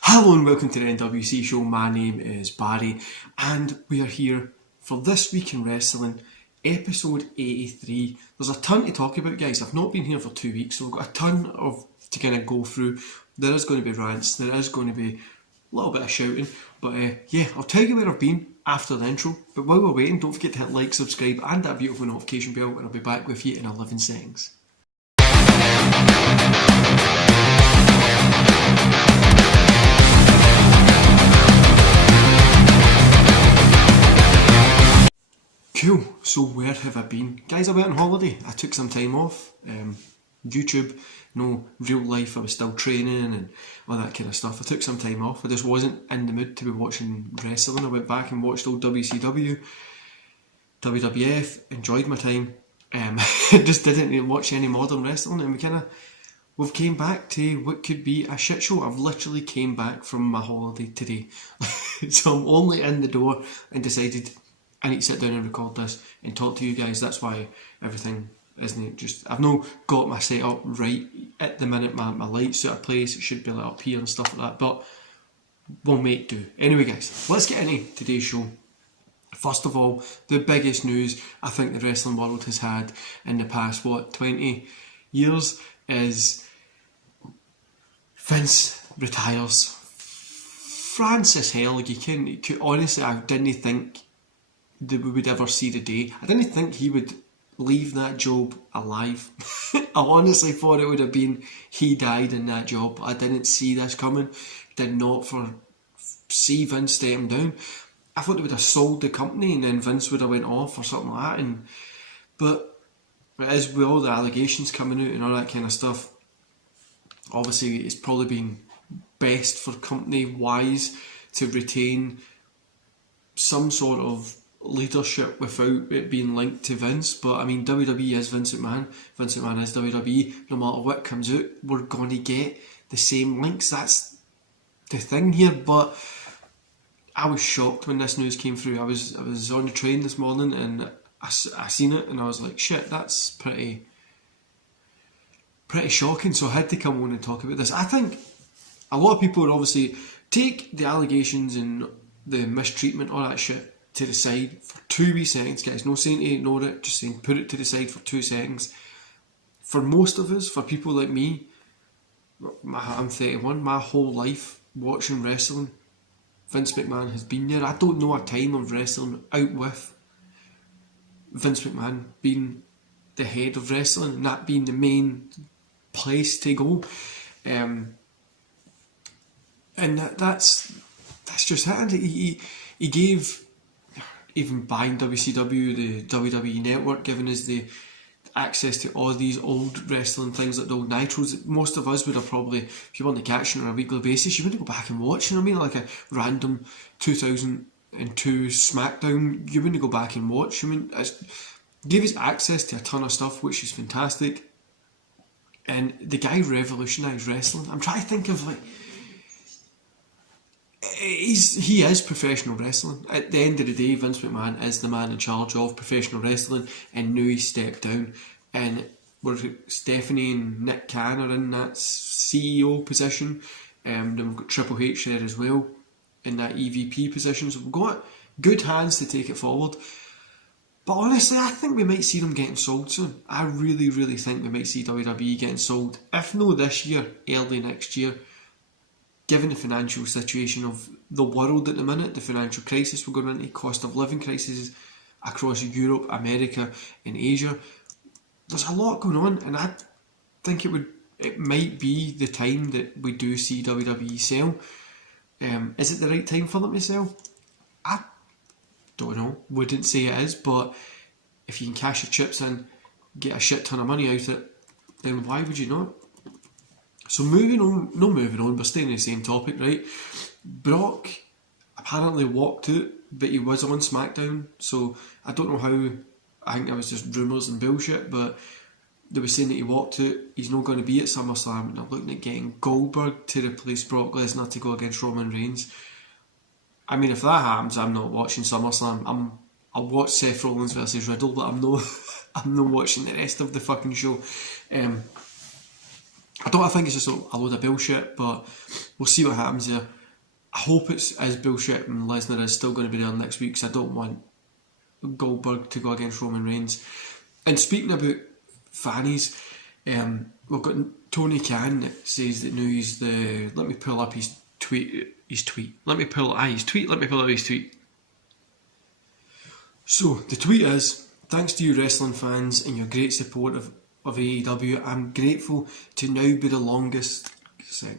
Hello and welcome to the NWC show. My name is Barry and we are here for This Week in Wrestling, episode 83. There's a ton to talk about, guys. I've not been here for 2 weeks, so we've got a ton to kind of go through. There is going to be rants, there is going to be a little bit of shouting, but I'll tell you where I've been after the intro. But while we're waiting, don't forget to hit like, subscribe and that beautiful notification bell, and I'll be back with you in 11 seconds. Cool, so where have I been? Guys, I went on holiday. I took some time off. YouTube, no real life, I was still training and all that kind of stuff. I took some time off. I just wasn't in the mood to be watching wrestling. I went back and watched old WCW, WWF, enjoyed my time. Just didn't watch any modern wrestling, and we've came back to what could be a shit show. I've literally came back from my holiday today. So I'm only in the door and decided I need to sit down and record this and talk to you guys. That's why everything isn't just... I've not got my setup right at the minute. My lights out of place. It should be lit up here and stuff like that. But we'll make do. Anyway, guys, let's get into today's show. First of all, the biggest news I think the wrestling world has had in the past, 20 years is Vince retires. Francis, hell, like honestly, I didn't think that we would ever see the day. I didn't think he would leave that job alive. I honestly thought it would have been he died in that job. I didn't see this coming. Did not see Vince stepping down. I thought they would have sold the company and then Vince would have went off or something like that. But as with all the allegations coming out and all that kind of stuff, obviously it's probably been best for company wise to retain some sort of leadership without it being linked to Vince. But I mean, WWE is Vince McMahon, Vince McMahon is WWE. No matter what comes out, we're going to get the same links. That's the thing here. But I was shocked when this news came through. I was on the train this morning and I seen it and I was like, shit, that's pretty shocking. So I had to come on and talk about this. I think a lot of people would obviously take the allegations and the mistreatment, all that shit, to the side for 2 wee seconds, guys. No saying to ignore it, just saying put it to the side for 2 seconds. For most of us, for people like me, I'm 31, my whole life watching wrestling, Vince McMahon has been there. I don't know a time of wrestling out with Vince McMahon being the head of wrestling and that being the main place to go. And that's just it. He gave, even buying WCW, the WWE network, giving us the access to all these old wrestling things like the old Nitros. Most of us would have probably, if you weren't catching it on a weekly basis, you wouldn't go back and watch, you know what I mean? Like a random 2002 SmackDown, you wouldn't go back and watch. I mean, it gave us access to a ton of stuff, which is fantastic. And the guy revolutionised wrestling. I'm trying to think of like... He is professional wrestling. At the end of the day, Vince McMahon is the man in charge of professional wrestling, and now he stepped down. And Stephanie and Nick Khan are in that CEO position. Then we've got Triple H there as well in that EVP position. So we've got good hands to take it forward. But honestly, I think we might see them getting sold soon. I really, really think we might see WWE getting sold. If no this year, early next year. Given the financial situation of the world at the minute, the financial crisis we're going into, cost of living crises across Europe, America and Asia, there's a lot going on, and I think it might be the time that we do see WWE sell. Is it the right time for them to sell? I don't know, wouldn't say it is, but if you can cash your chips in, get a shit ton of money out of it, then why would you not? So moving on, we're staying on the same topic, right? Brock apparently walked out, but he was on SmackDown, so I don't know how. I think that was just rumours and bullshit, but they were saying that he walked out. He's not going to be at SummerSlam, and they're looking at getting Goldberg to replace Brock Lesnar to go against Roman Reigns. I mean, if that happens, I'm not watching SummerSlam. I'll watch Seth Rollins versus Riddle, but I'm not watching the rest of the fucking show. I think it's just a load of bullshit, but we'll see what happens there. I hope it's as bullshit and Lesnar is still going to be there next week, because I don't want Goldberg to go against Roman Reigns. And speaking about fannies, we've got Tony Khan that says that now he's the... Let me pull up his tweet. Let me pull up his tweet. So, the tweet is, thanks to you wrestling fans and your great support of AEW, I'm grateful to now be the longest... There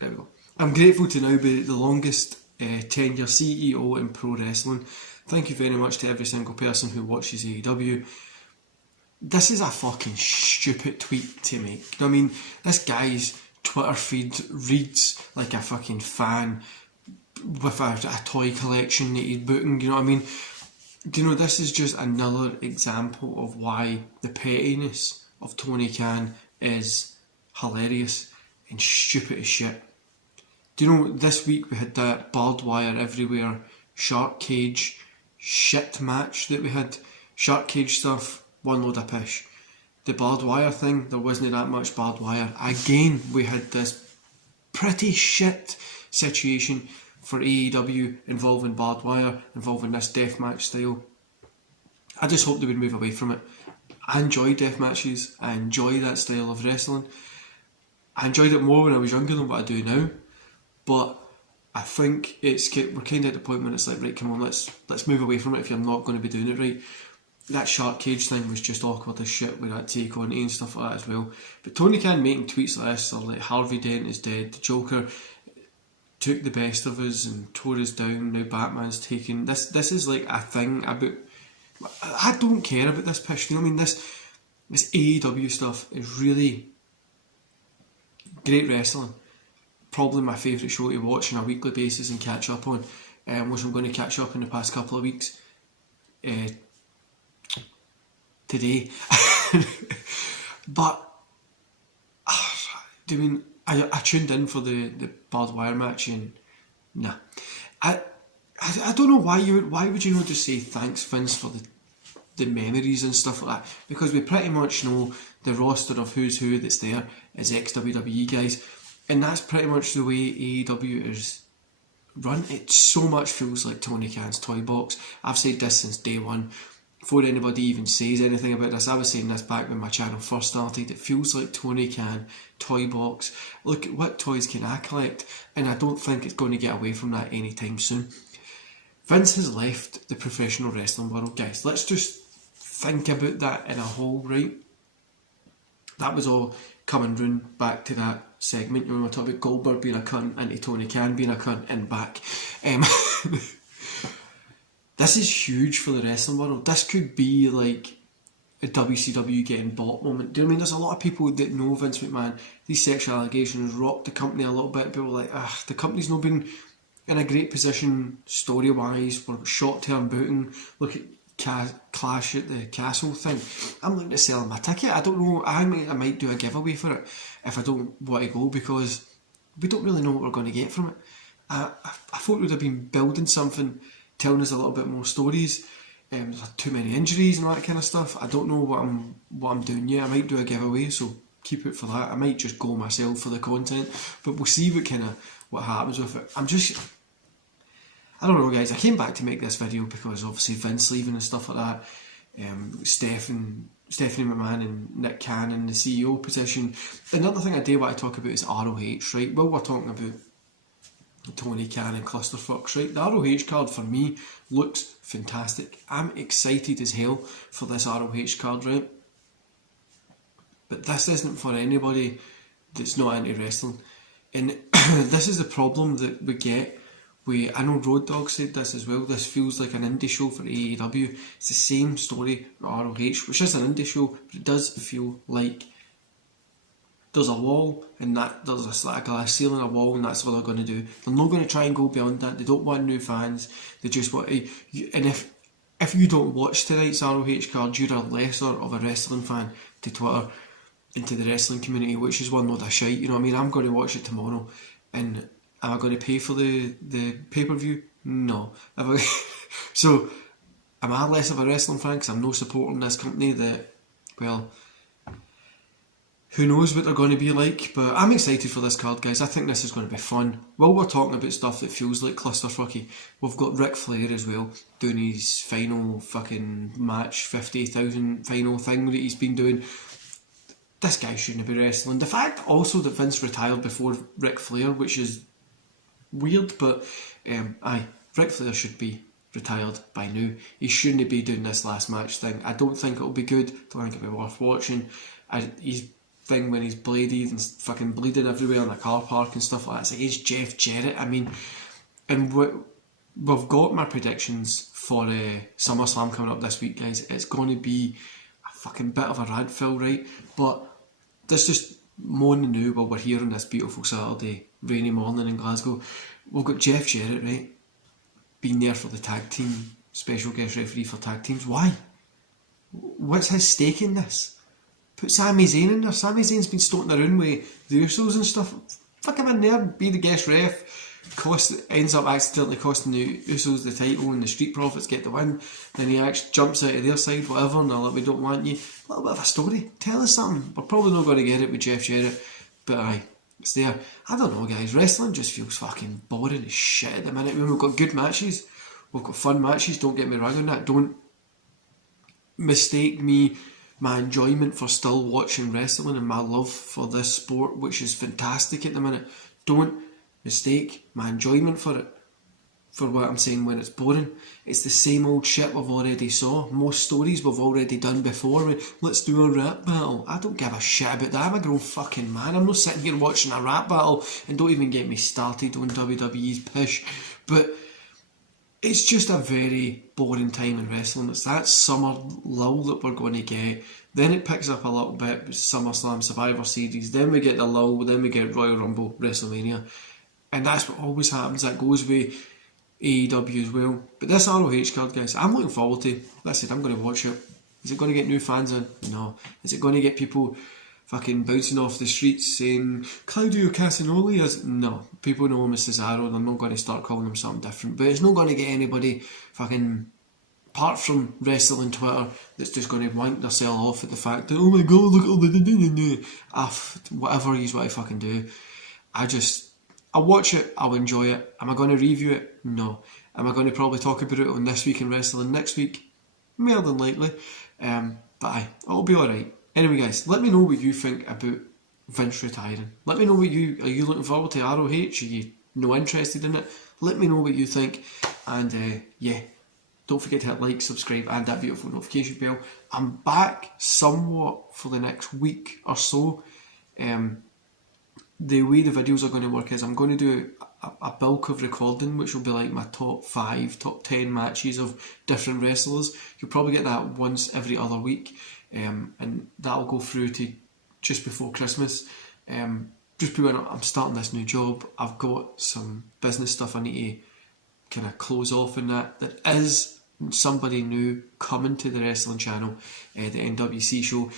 we go. I'm grateful to now be the longest tenure CEO in pro wrestling. Thank you very much to every single person who watches AEW. This is a fucking stupid tweet to make. You know what I mean? This guy's Twitter feed reads like a fucking fan with a toy collection that he's booking. You know what I mean? Do you know, this is just another example of why the pettiness of Tony Khan is hilarious and stupid as shit. Do you know, this week we had that barbed wire everywhere shark cage shit match that we had. Shark cage stuff, one load of pish. The barbed wire thing, there wasn't that much barbed wire. Again, we had this pretty shit situation for AEW involving barbed wire, involving this deathmatch style. I just hope they would move away from it. I enjoy death matches. I enjoy that style of wrestling. I enjoyed it more when I was younger than what I do now. But I think we're kind of at the point when it's like, right, come on, let's move away from it if you're not going to be doing it right. That shark cage thing was just awkward as shit with that take on and stuff like that as well. But Tony Khan making tweets like this, or like Harvey Dent is dead, the Joker took the best of us and tore us down, now Batman's taken... This is like a thing about... I don't care about this pish, you know what I mean? This AEW stuff is really great wrestling. Probably my favourite show to watch on a weekly basis and catch up on, which I'm going to catch up in the past couple of weeks. Today. But I mean, I tuned in for the barbed wire match and nah. I don't know why would you not just say thanks Vince for the memories and stuff like that, because we pretty much know the roster of who's who that's there is ex-WWE guys, and that's pretty much the way AEW is run. It so much feels like Tony Khan's toy box. I've said this since day one. Before anybody even says anything about this, I was saying this back when my channel first started. It feels like Tony Khan, toy box. Look, what toys can I collect? And I don't think it's going to get away from that anytime soon. Vince has left the professional wrestling world, guys. Let's just think about that in a whole, right? That was all coming round back to that segment. You know, we were talking about Goldberg being a cunt and Tony Khan being a cunt and back. This is huge for the wrestling world. This could be like a WCW getting bought moment. Do you know what I mean? There's a lot of people that know Vince McMahon. These sexual allegations rocked the company a little bit. People are like, the company's not been in a great position story-wise for short-term booking. Look at Clash at the Castle thing. I'm looking to sell my ticket. I don't know. I might do a giveaway for it if I don't want to go, because we don't really know what we're going to get from it. I thought we'd have been building something, telling us a little bit more stories. There's too many injuries and all that kind of stuff. I don't know what I'm doing yet. I might do a giveaway, so keep it for that. I might just go myself for the content, but we'll see what happens with it. I don't know, guys. I came back to make this video because obviously Vince leaving and stuff like that. Stephanie McMahon and Nick Cannon, the CEO position. Another thing I do want to talk about is ROH, right? Well, we're talking about Tony Khan and clusterfucks, right? The ROH card for me looks fantastic. I'm excited as hell for this ROH card, right? But this isn't for anybody that's not into wrestling. And this is the problem that we get. I know Road Dogg said this as well. This feels like an indie show for AEW. It's the same story for ROH, which is an indie show, but it does feel like there's a wall, and that there's a glass ceiling, a wall, and that's what they're going to do. They're not going to try and go beyond that. They don't want new fans. They just want to. And if you don't watch tonight's ROH card, you're a lesser of a wrestling fan to Twitter and to the wrestling community, which is one load of shite. You know what I mean? I'm going to watch it tomorrow, and am I going to pay for the pay-per-view? No. So, am I less of a wrestling fan because I'm not supporting this company that, well, Who knows what they're going to be like, but I'm excited for this card, guys. I think this is going to be fun. While we're talking about stuff that feels like clusterfucky, we've got Ric Flair as well, doing his final fucking match, 50,000 final thing that he's been doing. This guy shouldn't be wrestling. The fact also that Vince retired before Ric Flair, which is weird, but Ric Flair should be retired by now. He shouldn't be doing this last match thing. I don't think it'll be good. Don't think it'll be worth watching. His thing when he's bladed and fucking bleeding everywhere in a car park and stuff like that. It's like he's Jeff Jarrett. I mean, and we've got my predictions for SummerSlam coming up this week, guys. It's going to be a fucking bit of a rad fill, right? But there's just more than new while we're here on this beautiful Saturday rainy morning in Glasgow. We've got Jeff Jarrett, right, being there for the tag team, special guest referee for tag teams. Why? What's his stake in this? Put Sami Zayn in there. Sami Zayn's been stoating around with the Usos and stuff. Fuck him in there, be the guest ref. Ends up accidentally costing the Usos the title and the Street Profits get the win. Then he actually jumps out of their side, whatever, and they're like, we don't want you. A little bit of a story. Tell us something. We're probably not going to get it with Jeff Jarrett, but aye, it's there. I don't know, guys. Wrestling just feels fucking boring as shit at the minute. I mean, we've got good matches. We've got fun matches. Don't get me wrong on that. Don't mistake my enjoyment for still watching wrestling and my love for this sport, which is fantastic at the minute. Don't mistake my enjoyment for it for what I'm saying when it's boring. It's the same old shit we've already saw. Most stories we've already done before. Let's do a rap battle. I don't give a shit about that. I'm a grown fucking man. I'm not sitting here watching a rap battle, and don't even get me started on WWE's pish. But it's just a very boring time in wrestling. It's that summer lull that we're going to get. Then it picks up a little bit with SummerSlam, Survivor Series. Then we get the lull. Then we get Royal Rumble, WrestleMania. And that's what always happens. That goes with AEW as well. But this ROH card, guys, I'm looking forward to. Listen, I'm going to watch it. Is it going to get new fans in? No. Is it going to get people fucking bouncing off the streets saying Claudio Castagnoli is? No. People know him as Cesaro. They're not going to start calling him something different. But it's not going to get anybody fucking, apart from wrestling Twitter, that's just going to wank themselves off at the fact that, oh my god, look at all the whatever he's what I fucking do. I'll watch it, I'll enjoy it. Am I going to review it? No. Am I going to probably talk about it on This Week in Wrestling next week? More than likely. But aye, it'll be alright. Anyway, guys, let me know what you think about Vince retiring. Let me know what are you looking forward to ROH? Are you no interested in it? Let me know what you think. And yeah, don't forget to hit like, subscribe and that beautiful notification bell. I'm back somewhat for the next week or so. The way the videos are going to work is I'm going to do a bulk of recording, which will be like my top 5, top 10 matches of different wrestlers. You'll probably get that once every other week, and that'll go through to just before Christmas. Just because I'm starting this new job, I've got some business stuff I need to kind of close off in that. There is somebody new coming to the wrestling channel, the NWC show.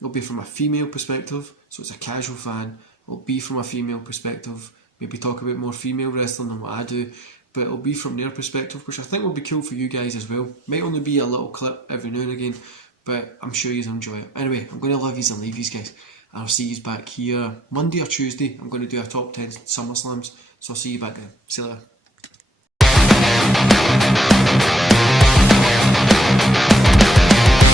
It'll be from a female perspective, so it's a casual fan. It'll be from a female perspective, maybe talk about more female wrestling than what I do, but it'll be from their perspective, which I think will be cool for you guys as well. Might only be a little clip every now and again, but I'm sure you'll enjoy it. Anyway, I'm going to love yous and leave yous, guys. I'll see yous back here Monday or Tuesday. I'm going to do a top 10 SummerSlams, so I'll see you back then. See you later.